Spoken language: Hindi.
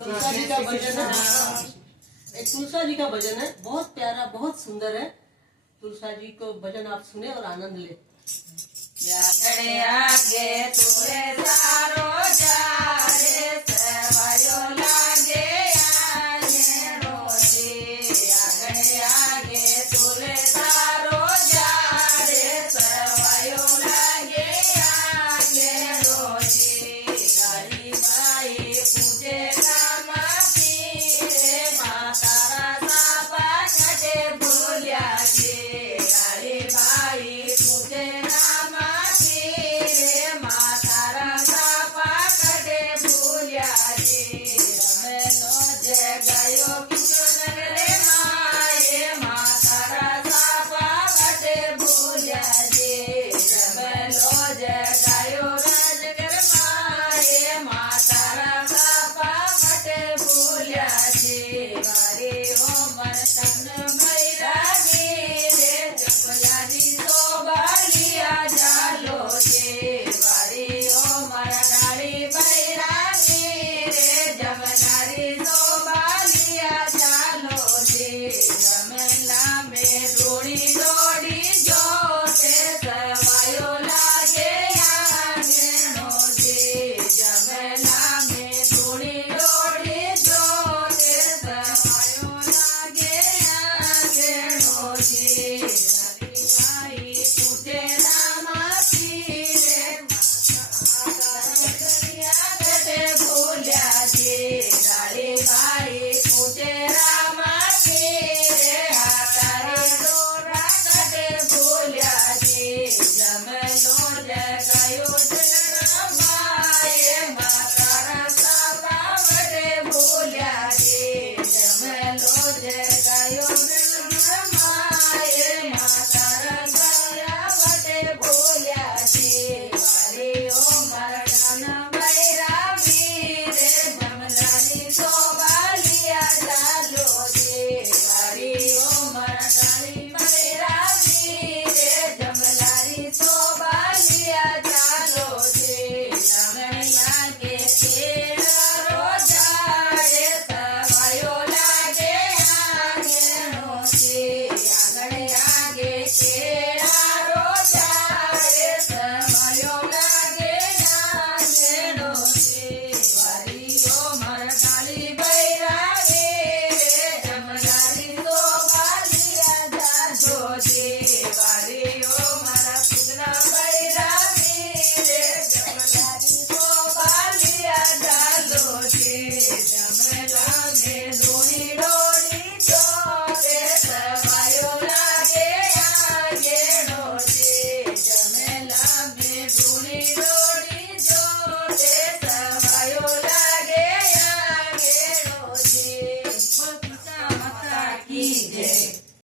तुलसा जी का भजन है। एक तुलसा जी का भजन है, बहुत प्यारा, बहुत सुंदर है। तुलसा जी को भजन आप सुने और आनंद ले। आगे तुरे सारो जा रे सेवायो लागे आगे रोजी आगे तुरे सारो जा रे सेवायो लागे आगे रोजी गाड़ी भाई पूजे कामा पीरे मातारा सापा कटे भूलिया गे गाड़ी भाई पूजे कामा Jam